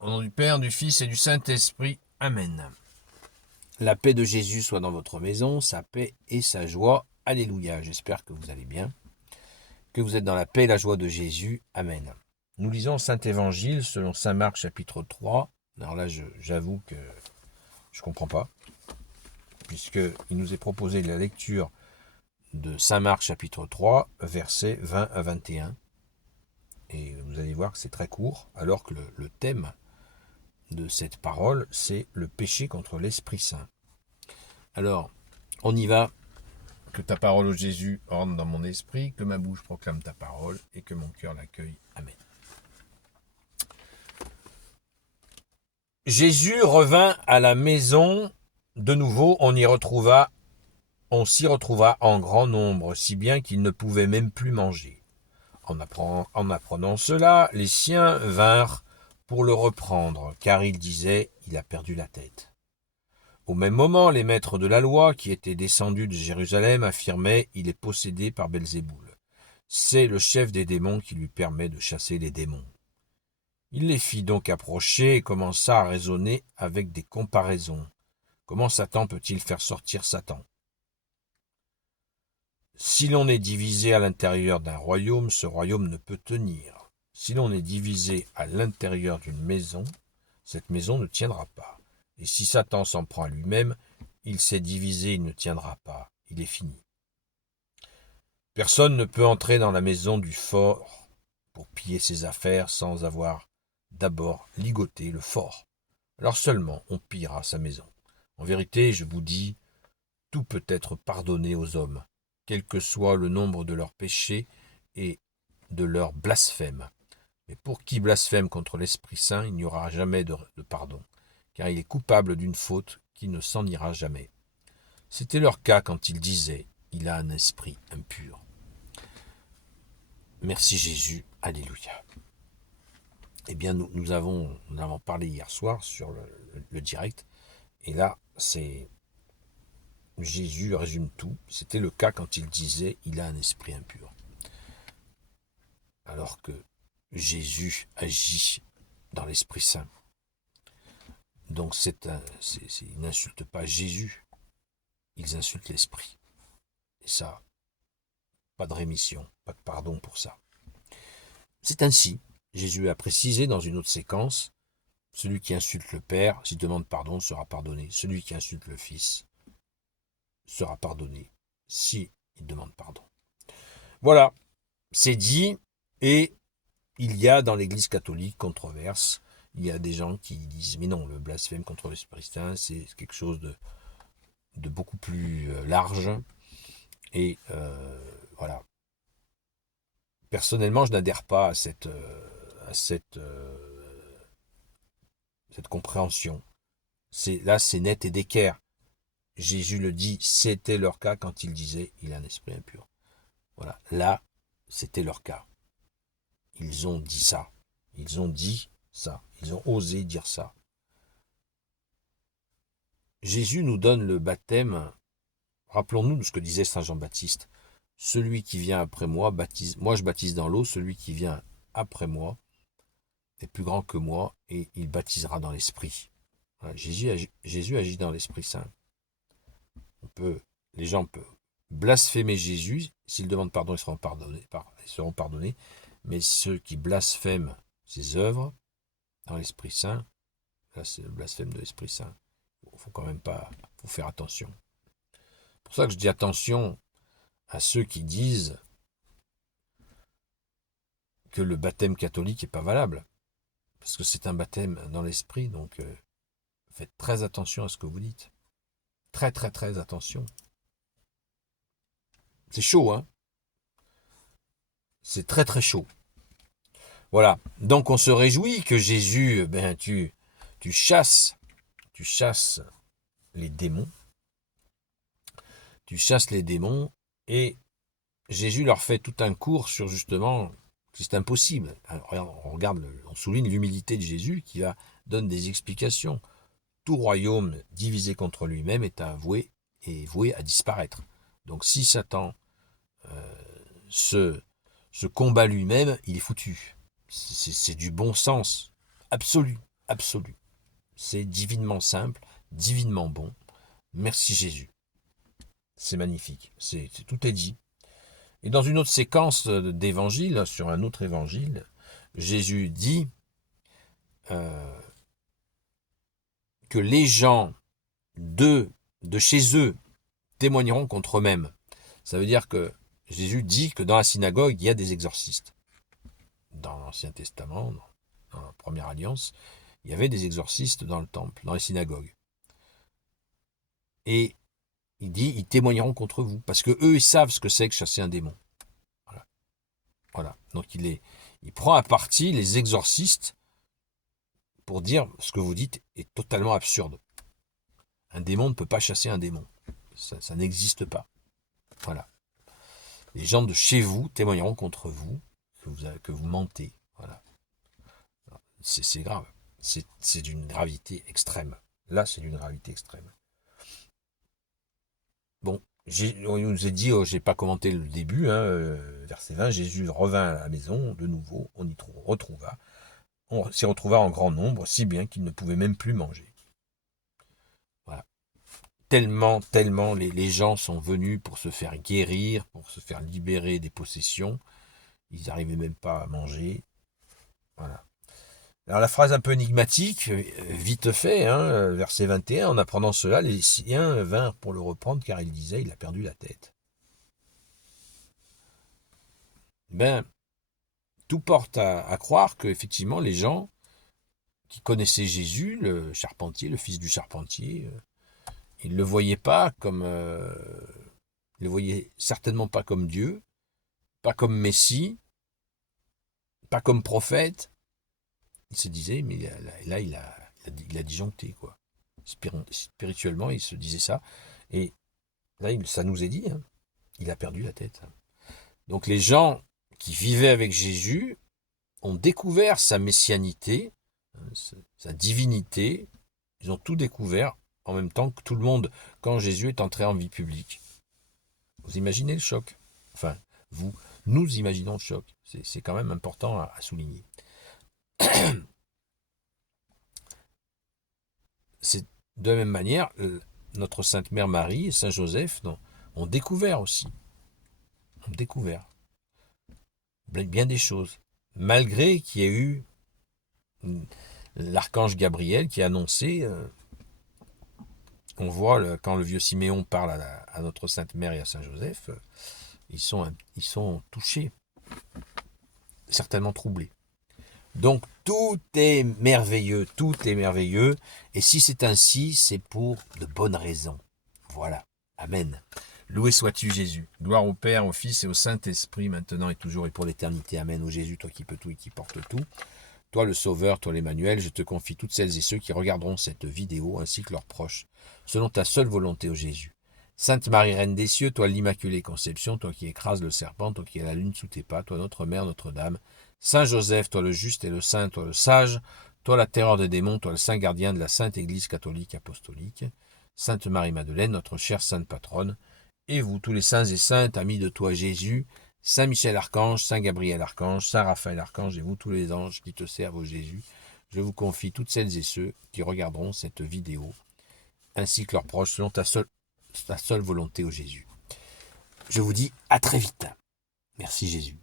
Au nom du Père, du Fils et du Saint-Esprit. Amen. La paix de Jésus soit dans votre maison, sa paix et sa joie. Alléluia. J'espère que vous allez bien, que vous êtes dans la paix et la joie de Jésus. Amen. Nous lisons Saint-Évangile selon Saint Marc chapitre 3. Alors là, j'avoue que je ne comprends pas, puisqu'il nous est proposé la lecture de Saint Marc chapitre 3, versets 20 à 21. Et vous allez voir que c'est très court, alors que le thème de cette parole, c'est le péché contre l'Esprit Saint. Alors, on y va. Que ta parole, ô Jésus, orne dans mon esprit, que ma bouche proclame ta parole et que mon cœur l'accueille. Amen. Jésus revint à la maison. De nouveau, on s'y retrouva en grand nombre, si bien qu'il ne pouvait même plus manger. En apprenant cela, les siens vinrent pour le reprendre, car il disait, il a perdu la tête. Au même moment, les maîtres de la loi, qui étaient descendus de Jérusalem, affirmaient « Il est possédé par Belzéboul. C'est le chef des démons qui lui permet de chasser les démons. » Il les fit donc approcher et commença à raisonner avec des comparaisons. Comment Satan peut-il faire sortir Satan? Si l'on est divisé à l'intérieur d'un royaume, ce royaume ne peut tenir. Si l'on est divisé à l'intérieur d'une maison, cette maison ne tiendra pas. Et si Satan s'en prend à lui-même, il s'est divisé, il ne tiendra pas. Il est fini. Personne ne peut entrer dans la maison du fort pour piller ses affaires sans avoir d'abord ligoté le fort. Alors seulement on pillera sa maison. En vérité, je vous dis, tout peut être pardonné aux hommes, quel que soit le nombre de leurs péchés et de leurs blasphèmes. Mais pour qui blasphème contre l'Esprit Saint, il n'y aura jamais de pardon, car il est coupable d'une faute qui ne s'en ira jamais. C'était leur cas quand ils disaient « Il a un esprit impur ». Merci Jésus, alléluia. Eh bien, nous avons parlé hier soir sur le direct, et là, Jésus résume tout. C'était le cas quand il disait « Il a un esprit impur ». Alors que Jésus agit dans l'Esprit Saint. Donc ils n'insultent pas Jésus, ils insultent l'Esprit. Et ça, pas de rémission, pas de pardon pour ça. C'est ainsi, Jésus a précisé dans une autre séquence, celui qui insulte le Père, s'il demande pardon, sera pardonné. Celui qui insulte le Fils sera pardonné, s'il demande pardon. Voilà, c'est dit, et il y a dans l'Église catholique controverse. Il y a des gens qui disent, mais non, le blasphème contre l'Esprit Saint, c'est quelque chose de beaucoup plus large. Et voilà. Personnellement, je n'adhère pas à cette compréhension. Là, c'est net et d'équerre. Jésus le dit, c'était leur cas quand il disait, il a un esprit impur. Voilà. Là, c'était leur cas. Ils ont dit ça. Ils ont dit ça. Ils ont osé dire ça. Jésus nous donne le baptême. Rappelons-nous de ce que disait Saint Jean-Baptiste. Celui qui vient après moi baptise. Moi, je baptise dans l'eau. Celui qui vient après moi est plus grand que moi et il baptisera dans l'esprit. Voilà, Jésus agit dans l'Esprit Saint. Les gens peuvent blasphémer Jésus. S'ils demandent pardon, ils seront pardonnés. Mais ceux qui blasphèment ses œuvres dans l'Esprit Saint, là c'est le blasphème de l'Esprit Saint. Il faut quand même pas, faut faire attention. C'est pour ça que je dis attention à ceux qui disent que le baptême catholique n'est pas valable. Parce que c'est un baptême dans l'esprit, donc faites très attention à ce que vous dites. Très très très attention. C'est chaud, hein? C'est très très chaud. Voilà. Donc on se réjouit que Jésus, tu chasses les démons. Tu chasses les démons et Jésus leur fait tout un cours sur justement que c'est impossible. Alors, on souligne l'humilité de Jésus qui donne des explications. Tout royaume divisé contre lui-même est voué à disparaître. Donc si Satan se combat lui-même, il est foutu. C'est du bon sens absolu, absolue. C'est divinement simple, divinement bon. Merci Jésus. C'est magnifique. Tout est dit. Et dans une autre séquence d'évangile, sur un autre évangile, Jésus dit que les gens de chez eux témoigneront contre eux-mêmes. Ça veut dire que Jésus dit que dans la synagogue, il y a des exorcistes. Dans l'Ancien Testament, dans la Première Alliance, il y avait des exorcistes dans le temple, dans les synagogues. Et il dit, ils témoigneront contre vous, parce que eux, ils savent ce que c'est que chasser un démon. Voilà. Donc il prend à partie les exorcistes pour dire ce que vous dites est totalement absurde. Un démon ne peut pas chasser un démon. Ça n'existe pas. Voilà. Les gens de chez vous témoigneront contre vous que vous mentez. Voilà. C'est grave. C'est d'une gravité extrême. Là, c'est d'une gravité extrême. Bon, on nous a dit, j'ai pas commenté le début, verset 20, Jésus revint à la maison, de nouveau, on s'y retrouva en grand nombre, si bien qu'il ne pouvait même plus manger. Voilà. Tellement les gens sont venus pour se faire guérir, pour se faire libérer des possessions, ils n'arrivaient même pas à manger. Voilà. Alors la phrase un peu énigmatique, vite fait, verset 21, en apprenant cela, les siens vinrent pour le reprendre car il disait, il a perdu la tête. Ben, tout porte à croire que effectivement les gens qui connaissaient Jésus, le charpentier, le fils du charpentier, ils ne le voyaient pas comme, ils le voyaient certainement pas comme Dieu, pas comme Messie, pas comme prophète. Il se disait, mais là, il a disjoncté, quoi. Spirituellement, il se disait ça. Et là, ça nous est dit, il a perdu la tête. Donc les gens qui vivaient avec Jésus ont découvert sa messianité, sa divinité. Ils ont tout découvert en même temps que tout le monde quand Jésus est entré en vie publique. Vous imaginez le choc? Enfin, nous imaginons le choc. C'est quand même important à souligner. C'est de la même manière, notre Sainte Mère Marie et Saint Joseph ont découvert aussi. Ont découvert bien des choses. Malgré qu'il y ait eu l'archange Gabriel qui a annoncé, on voit quand le vieux Siméon parle à notre Sainte Mère et à Saint Joseph, ils sont touchés, certainement troublés. Donc tout est merveilleux, et si c'est ainsi, c'est pour de bonnes raisons. Voilà, amen. Loué sois-tu Jésus, gloire au Père, au Fils et au Saint-Esprit, maintenant et toujours et pour l'éternité, amen. Ô Jésus, toi qui peux tout et qui porte tout, toi le Sauveur, toi l'Emmanuel, je te confie toutes celles et ceux qui regarderont cette vidéo, ainsi que leurs proches, selon ta seule volonté, ô Jésus. Sainte Marie, Reine des cieux, toi l'Immaculée Conception, toi qui écrases le serpent, toi qui as la lune sous tes pas, toi notre Mère, Notre-Dame, Saint Joseph, toi le juste et le saint, toi le sage, toi la terreur des démons, toi le saint gardien de la Sainte Église catholique apostolique, Sainte Marie-Madeleine, notre chère sainte patronne, et vous, tous les saints et saintes, amis de toi Jésus, Saint Michel Archange, Saint Gabriel Archange, Saint Raphaël Archange, et vous, tous les anges qui te servent au Jésus, je vous confie toutes celles et ceux qui regarderont cette vidéo, ainsi que leurs proches, selon ta seule volonté, ô Jésus. Je vous dis à très vite. Merci Jésus.